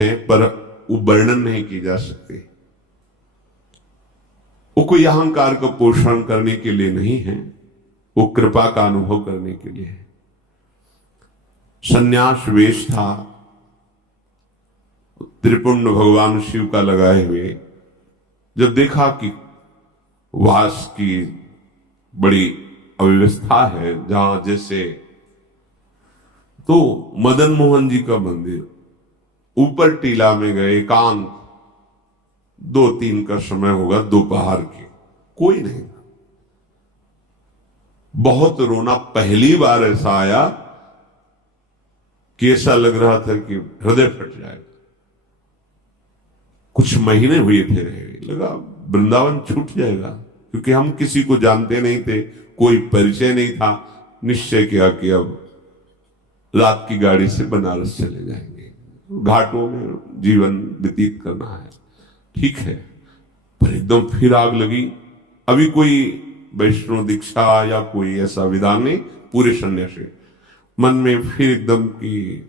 पर वो वर्णन नहीं की जा सकती। वो कोई अहंकार का पोषण करने के लिए नहीं है, वो कृपा का अनुभव करने के लिए है। सन्यास वेश था, त्रिपुंड भगवान शिव का लगाए हुए। जब देखा कि वास की बड़ी अव्यवस्था है जहां जैसे, तो मदन मोहन जी का मंदिर ऊपर टीला में गए, एकांत 2-3 का समय होगा, दोपहर के, कोई नहीं। बहुत रोना, पहली बार ऐसा आया कि ऐसा लग रहा था कि हृदय फट जाएगा। कुछ महीने हुए थे रहे, लगा वृंदावन छूट जाएगा, क्योंकि हम किसी को जानते नहीं थे, कोई परिचय नहीं था। निश्चय किया कि अब रात की गाड़ी से बनारस चले जाएंगे, घाटों में जीवन व्यतीत करना है। ठीक है, पर एकदम फिर आग लगी। अभी कोई वैष्णव दीक्षा या कोई ऐसा विधान नहीं, पूरे सन्यासी मन में फिर एकदम कि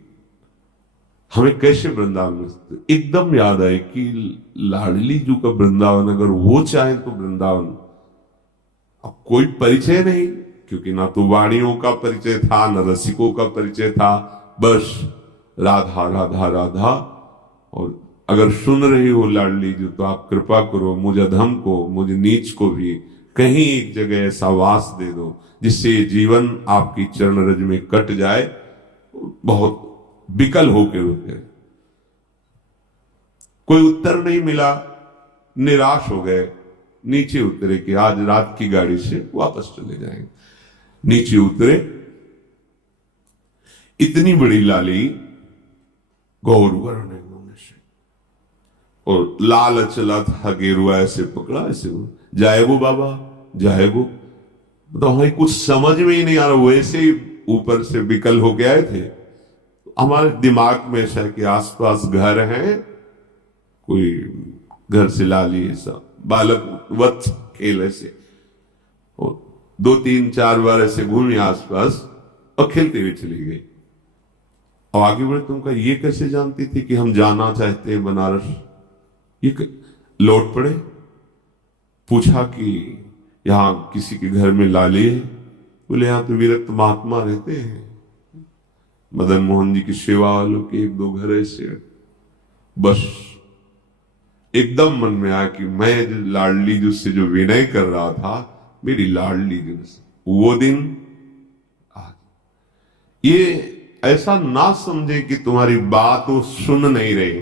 हमें कैसे वृंदावन, एकदम याद आए कि लाडली जी का वृंदावन, अगर वो चाहे तो वृंदावन। अब कोई परिचय नहीं, क्योंकि ना तो वाणियों का परिचय था, न रसिकों का परिचय था, बस राधा राधा राधा। और अगर सुन रही हो लाडली जी, तो आप कृपा करो, मुझ अधम को, मुझ नीच को भी कहीं एक जगह ऐसा वास दे दो जिससे जीवन आपकी चरण रज में कट जाए। बहुत विकल होकर रुके, कोई उत्तर नहीं मिला, निराश हो गए। नीचे उतरे कि आज रात की गाड़ी से वापस चले जाएंगे। नीचे उतरे, इतनी बड़ी लाली गौर वर्ण है से, और लाल चला था, गेरुआ ऐसे पकड़ा, ऐसे जाएगो बाबा जाएगो। तो हमें कुछ समझ में ही नहीं आ रहा, वैसे ही ऊपर से विकल हो गए थे। हमारे दिमाग में ऐसा कि आसपास घर हैं, कोई घर से लाली ऐसा बालक वत खेल ऐसे, और 2-3-4 बार ऐसे घूमी आसपास और खेलते हुए चली गई। और आगे बढ़े, तुमका ये कैसे जानती थी कि हम जाना चाहते हैं बनारस? ये लौट पड़े, पूछा कि यहां किसी के घर में लाली है? बोले यहां तो विरक्त महात्मा रहते हैं, मदन मोहन जी की सेवा वालों के 1-2 घर ऐसे। बस एकदम मन में आया कि मैं लाडली जी से जो विनय कर रहा था, मेरी लाडली जी से वो दिन आज। ये ऐसा ना समझे कि तुम्हारी बात वो सुन नहीं रही,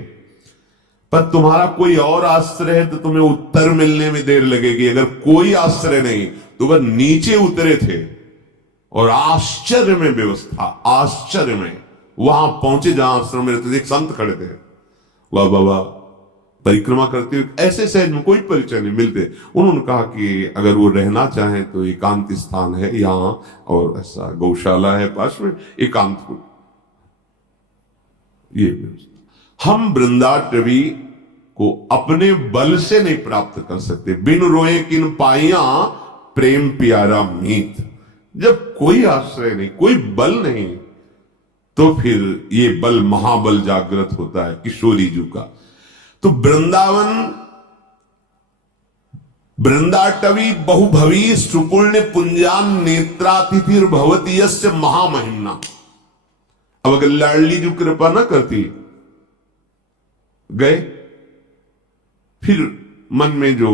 पर तुम्हारा कोई और आश्रय है तो तुम्हें उत्तर मिलने में देर लगेगी। अगर कोई आश्रय नहीं तो वह नीचे उतरे थे और आश्चर्य में व्यवस्था, आश्चर्य में वहां पहुंचे जहां आश्रम में रहते। एक संत खड़े थे, वाह बाबा परिक्रमा करते हुए, ऐसे सहज में कोई परिचय नहीं मिलते। उन्होंने कहा कि अगर वो रहना चाहें तो एकांत स्थान है यहाँ, और ऐसा गौशाला है पास में, एकांत। ये व्यवस्था हम वृंदाटवी को अपने बल से नहीं प्राप्त कर सकते। बिन रोए किन पाइया प्रेम प्यारा मीत। जब कोई आश्रय नहीं, कोई बल नहीं, तो फिर ये बल महाबल जागृत होता है किशोरी जी का। तो वृंदाटवी बहुभवी सुपुण्य पुंजान नेत्रातिथिर भवती यस्य महामहिमना। अब अगर लाडली जी कृपा न करती, गए, फिर मन में जो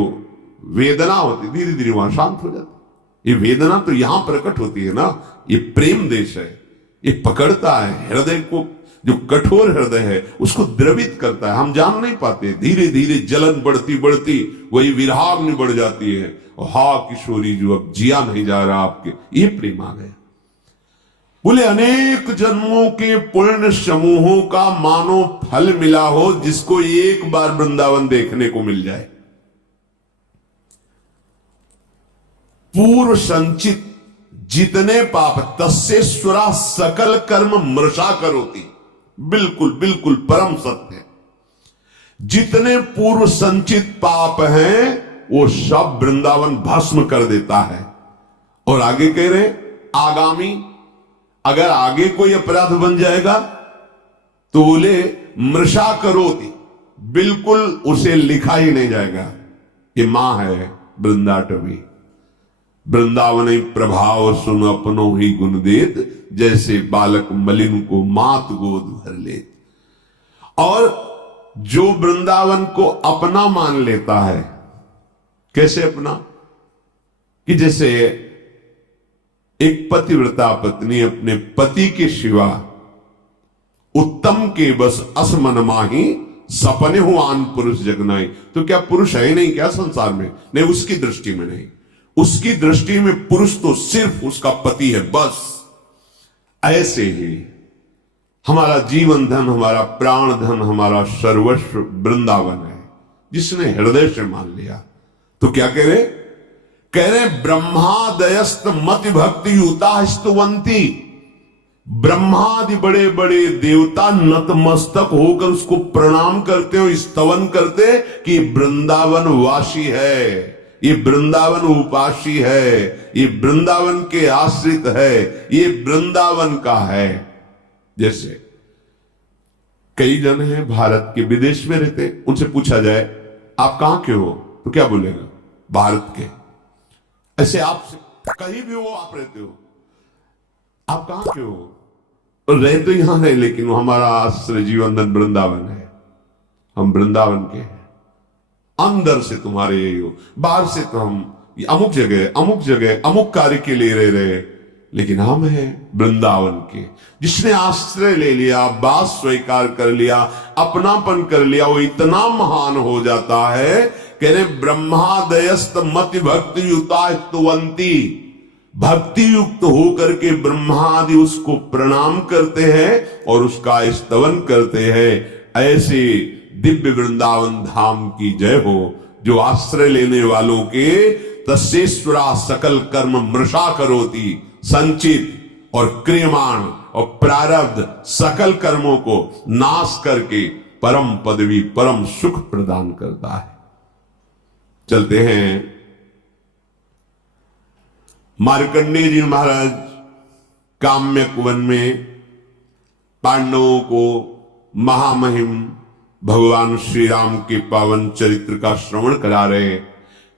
वेदना होती धीरे धीरे वहां शांत हो जाती। ये वेदना तो यहां प्रकट होती है ना, ये प्रेम देश है, ये पकड़ता है हृदय को, जो कठोर हृदय है उसको द्रवित करता है। हम जान नहीं पाते, धीरे धीरे जलन बढ़ती बढ़ती वही विराग में बढ़ जाती है। और हा किशोरी जो अब जिया नहीं जा रहा आपके, ये प्रेम आ गया। बोले अनेक जन्मों के पुण्य समूहों का मानो फल मिला हो, जिसको एक बार वृंदावन देखने को मिल जाए। पूर्व संचित जितने पाप तस्सेश्वरा सकल कर्म मृषा करोति। बिल्कुल बिल्कुल परम सत्य है। जितने पूर्व संचित पाप हैं वो सब वृंदावन भस्म कर देता है। और आगे कह रहे आगामी, अगर आगे कोई अपराध बन जाएगा तो बोले मृषा करोति, बिल्कुल उसे लिखा ही नहीं जाएगा कि मां है वृंदाटवी। वृंदावन प्रभाव सुन अपनो ही गुण देत, जैसे बालक मलिन को मात गोद भर लेत। और जो वृंदावन को अपना मान लेता है, कैसे अपना, कि जैसे एक पतिव्रता पत्नी अपने पति के सिवा उत्तम के बस असमन माही, सपने हो आन पुरुष जगनाई। तो क्या पुरुष है नहीं क्या संसार में? नहीं, उसकी दृष्टि में नहीं। उसकी दृष्टि में पुरुष तो सिर्फ उसका पति है, बस। ऐसे ही हमारा जीवन धन, हमारा प्राण धन, हमारा सर्वस्व वृंदावन है, जिसने हृदय से मान लिया। तो क्या कह रहे ब्रह्मादयस्त मति भक्ति युता स्तुवंती। ब्रह्मादि बड़े बड़े देवता नतमस्तक होकर उसको प्रणाम करते हो, स्तवन करते कि वृंदावन वासी है, ये वृंदावन उपासी है, ये वृंदावन के आश्रित है, ये वृंदावन का है। जैसे कई जन हैं भारत के, विदेश में रहते, उनसे पूछा जाए आप कहां के हो, तो क्या बोलेगा? भारत के। ऐसे आपसे कहीं भी हो, आप रहते हो, आप कहां के हो? रहे तो यहां है, लेकिन हमारा आश्रय जीवन धन वृंदावन है, हम वृंदावन के हैं। अंदर से तुम्हारे यही हो, बाहर से तो हम अमुक जगह अमुक कार्य के लिए रह रहे, लेकिन हम हैं वृंदावन के। जिसने आश्रय ले लिया, बात स्वीकार कर लिया, अपनापन कर लिया, वो इतना महान हो जाता है। कह रहे ब्रह्मादयस्त मति भक्ति युता स्तुवंती। भक्ति युक्त होकर के ब्रह्मादि उसको प्रणाम करते हैं और उसका स्तवन करते हैं। ऐसे दिव्य वृंदावन धाम की जय हो, जो आश्रय लेने वालों के तस्येश्वरा सकल कर्म मृषा करोति। संचित और क्रियमाण और प्रारब्ध सकल कर्मों को नाश करके परम पदवी, परम सुख प्रदान करता है। चलते हैं मार्कंडेय जी महाराज काम्यक वन में पांडवों को महामहिम भगवान श्री राम के पावन चरित्र का श्रवण करा रहे।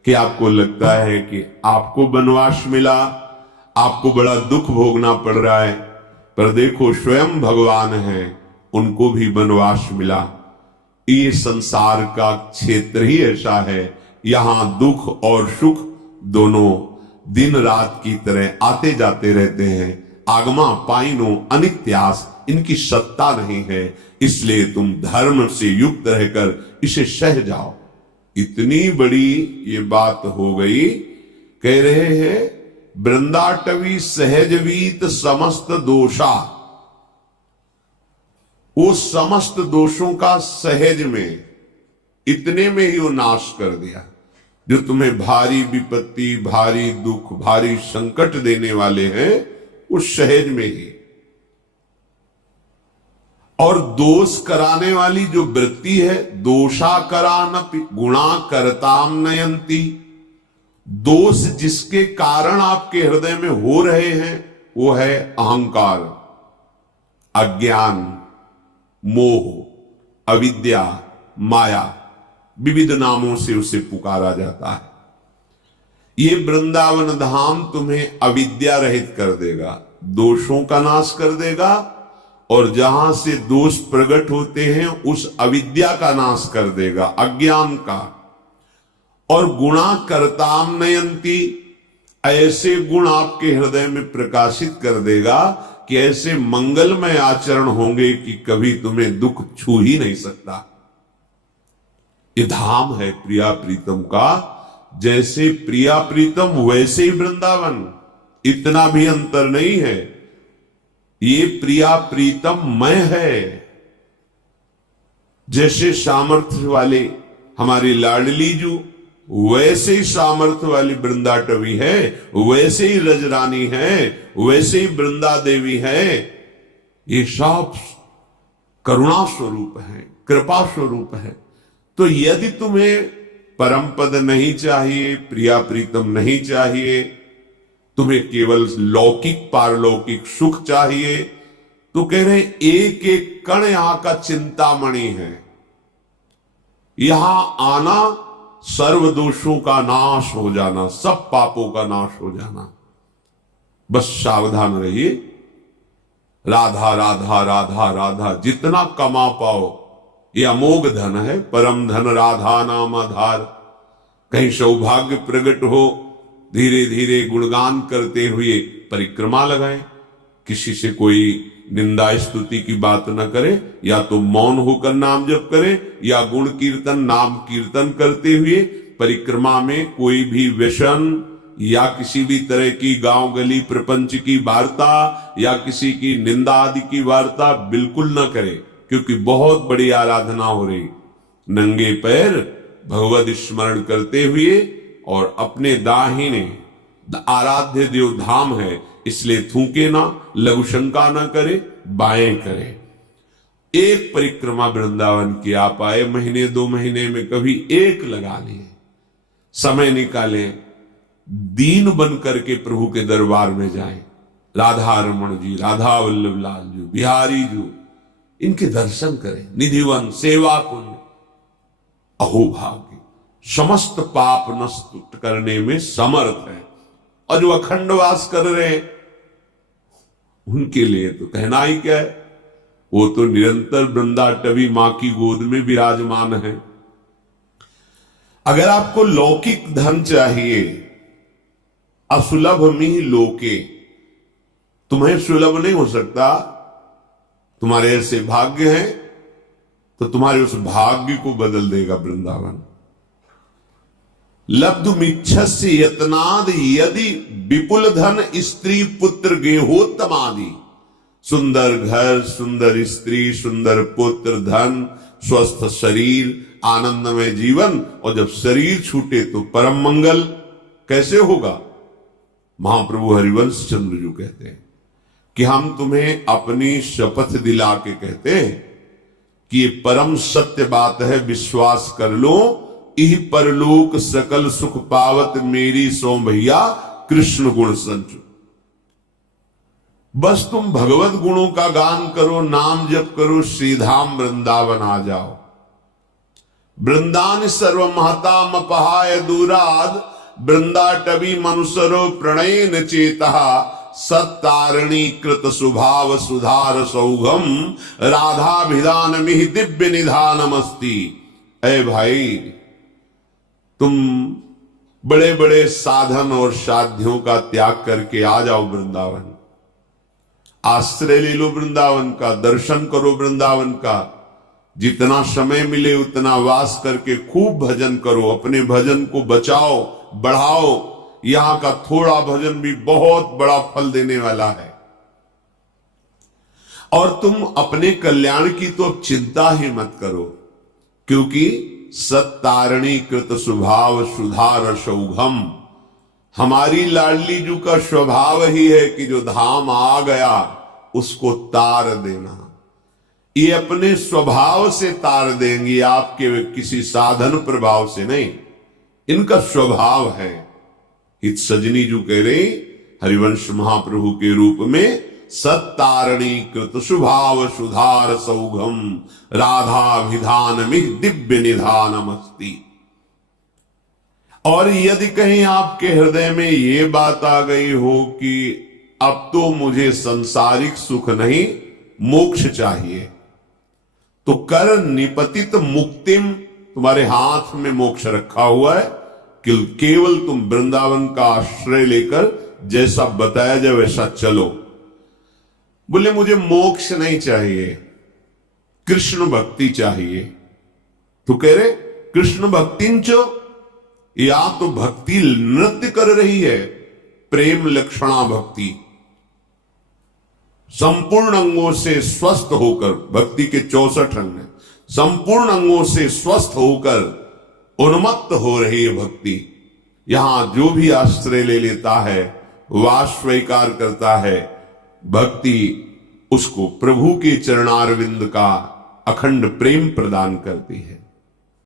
कि आपको लगता है कि आपको वनवास मिला, आपको बड़ा दुख भोगना पड़ रहा है, पर देखो स्वयं भगवान है, उनको भी वनवास मिला। ये संसार का क्षेत्र ही ऐसा है, यहां दुख और सुख दोनों दिन रात की तरह आते जाते रहते हैं। आगमा पाइनो अनित्यास, इनकी सत्ता नहीं है, इसलिए तुम धर्म से युक्त रहकर इसे सह जाओ। इतनी बड़ी ये बात हो गई। कह रहे हैं वृंदाटवी सहजवीत समस्त दोषा, वो समस्त दोषों का सहज में, इतने में ही वो नाश कर दिया। जो तुम्हें भारी विपत्ति, भारी दुख, भारी संकट देने वाले हैं, उस सहज में ही। और दोष कराने वाली जो वृत्ति है, दोषा करानपि गुणा करताम नयंती। दोष जिसके कारण आपके हृदय में हो रहे हैं, वो है अहंकार, अज्ञान, मोह, अविद्या, माया। विविध नामों से उसे पुकारा जाता है। ये वृंदावन धाम तुम्हें अविद्या रहित कर देगा, दोषों का नाश कर देगा, और जहां से दोष प्रकट होते हैं उस अविद्या का नाश कर देगा, अज्ञान का। और गुणा करताम नयंती, ऐसे गुण आपके हृदय में प्रकाशित कर देगा कि ऐसे मंगलमय आचरण होंगे कि कभी तुम्हें दुख छू ही नहीं सकता। ये धाम है प्रिया प्रीतम का। जैसे प्रिया प्रीतम वैसे ही वृंदावन, इतना भी अंतर नहीं है। ये प्रिया प्रीतम मय है। जैसे सामर्थ्य वाले हमारी लाडली जू, वैसे ही सामर्थ्य वाली वृंदाटवी है, वैसे ही रजरानी है, वैसे ही वृंदा देवी है। ये सब करुणा स्वरूप है, कृपा स्वरूप है। तो यदि तुम्हें परम पद नहीं चाहिए, प्रिया प्रीतम नहीं चाहिए, तुम्हें केवल लौकिक पारलौकिक सुख चाहिए, तो कह रहे एक एक कण यहां का चिंतामणि है। यहां आना सर्व दोषों का नाश हो जाना, सब पापों का नाश हो जाना। बस सावधान रहिए। राधा राधा राधा राधा जितना कमा पाओ ये अमोघ धन है, परम धन राधा नाम आधार। कहीं सौभाग्य प्रकट हो, धीरे धीरे गुणगान करते हुए परिक्रमा लगाएं। किसी से कोई निंदा स्तुति की बात न करे, या तो मौन होकर नाम जप करे, या गुण कीर्तन नाम कीर्तन करते हुए परिक्रमा में कोई भी व्यसन या किसी भी तरह की गांव गली प्रपंच की वार्ता या किसी की निंदा आदि की वार्ता बिल्कुल न करे, क्योंकि बहुत बड़ी आराधना हो रही। नंगे पैर भगवत स्मरण करते हुए, और अपने दाहिने आराध्य देव धाम है इसलिए थूके ना, लघु शंका ना करे, बाएं करे। एक परिक्रमा वृंदावन की आप आए, महीने 2 महीने में कभी एक लगा लिए, समय निकालें, दीन बन करके प्रभु के दरबार में जाएं। राधा रमण जी, राधा वल्लभ लाल जी, बिहारी जी, इनके दर्शन करें। निधिवन सेवा कुंज, अहोभाग्य, समस्त पाप नष्ट करने में समर्थ है। और जो अखंड वास कर रहे हैं उनके लिए तो कहना ही क्या है, वो तो निरंतर वृंदाटवी मां की गोद में विराजमान है। अगर आपको लौकिक धन चाहिए, असुलभ में लोके, तुम्हें सुलभ नहीं हो सकता, तुम्हारे ऐसे भाग्य हैं तो तुम्हारे उस भाग्य को बदल देगा वृंदावन। लब्धुमिच्छस्य यत्नाद यदि विपुल धन स्त्री पुत्र गेहोत्तमादि। सुंदर घर, सुंदर स्त्री, सुंदर पुत्र, धन, स्वस्थ शरीर, आनंदमय जीवन, और जब शरीर छूटे तो परम मंगल कैसे होगा। महाप्रभु हरिवंश चंद्र जी कहते हैं कि हम तुम्हें अपनी शपथ दिला के कहते हैं कि ये परम सत्य बात है, विश्वास कर लो। इह परलोक सकल सुख पावत मेरी सो भैया कृष्ण गुण संचु। बस तुम भगवत गुणों का गान करो, नाम जप करो, श्रीधाम वृंदावन आ जाओ। वृंदान सर्व महता मपहाय दूराद, वृंदाटवी मनुसरो प्रणयन चेता। सत्तारिणी कृत सुभाव सुधार सौघम, राधाभिधान मिहि दिव्य निधानमस्ति। ऐ भाई, तुम बड़े बड़े साधन और साध्यों का त्याग करके आ जाओ वृंदावन। आश्रय ले लो वृंदावन का, दर्शन करो वृंदावन का। जितना समय मिले उतना वास करके खूब भजन करो, अपने भजन को बचाओ, बढ़ाओ। यहां का थोड़ा भजन भी बहुत बड़ा फल देने वाला है। और तुम अपने कल्याण की तो चिंता ही मत करो, क्योंकि सत्तारिणी कृत स्वभाव सुधार सौघम। हमारी लाडली जू का स्वभाव ही है कि जो धाम आ गया उसको तार देना। ये अपने स्वभाव से तार देंगी, आपके किसी साधन प्रभाव से नहीं, इनका स्वभाव है। इत सजनी जू कह रहे हरिवंश महाप्रभु के रूप में, सत्तारिणी कृत स्वभाव सुधार सौघम, राधा विधान में दिव्य निधानमस्ति। और यदि कहीं आपके हृदय में ये बात आ गई हो कि अब तो मुझे सांसारिक सुख नहीं, मोक्ष चाहिए, तो कर निपतित मुक्तिम, तुम्हारे हाथ में मोक्ष रखा हुआ है कि केवल तुम वृंदावन का आश्रय लेकर जैसा बताया जाए वैसा चलो। बोले मुझे मोक्ष नहीं चाहिए, कृष्ण भक्ति चाहिए। तो कह रहे कृष्ण भक्तिंचो, या तो भक्ति नृत्य कर रही है, प्रेम लक्षणा भक्ति, संपूर्ण अंगों से स्वस्थ होकर, भक्ति के 64 अंग हैं, संपूर्ण अंगों से स्वस्थ होकर उन्मत्त हो रही है भक्ति। यहां जो भी आश्रय ले लेता है, वह स्वीकार करता है, भक्ति उसको प्रभु के चरणारविंद का अखंड प्रेम प्रदान करती है।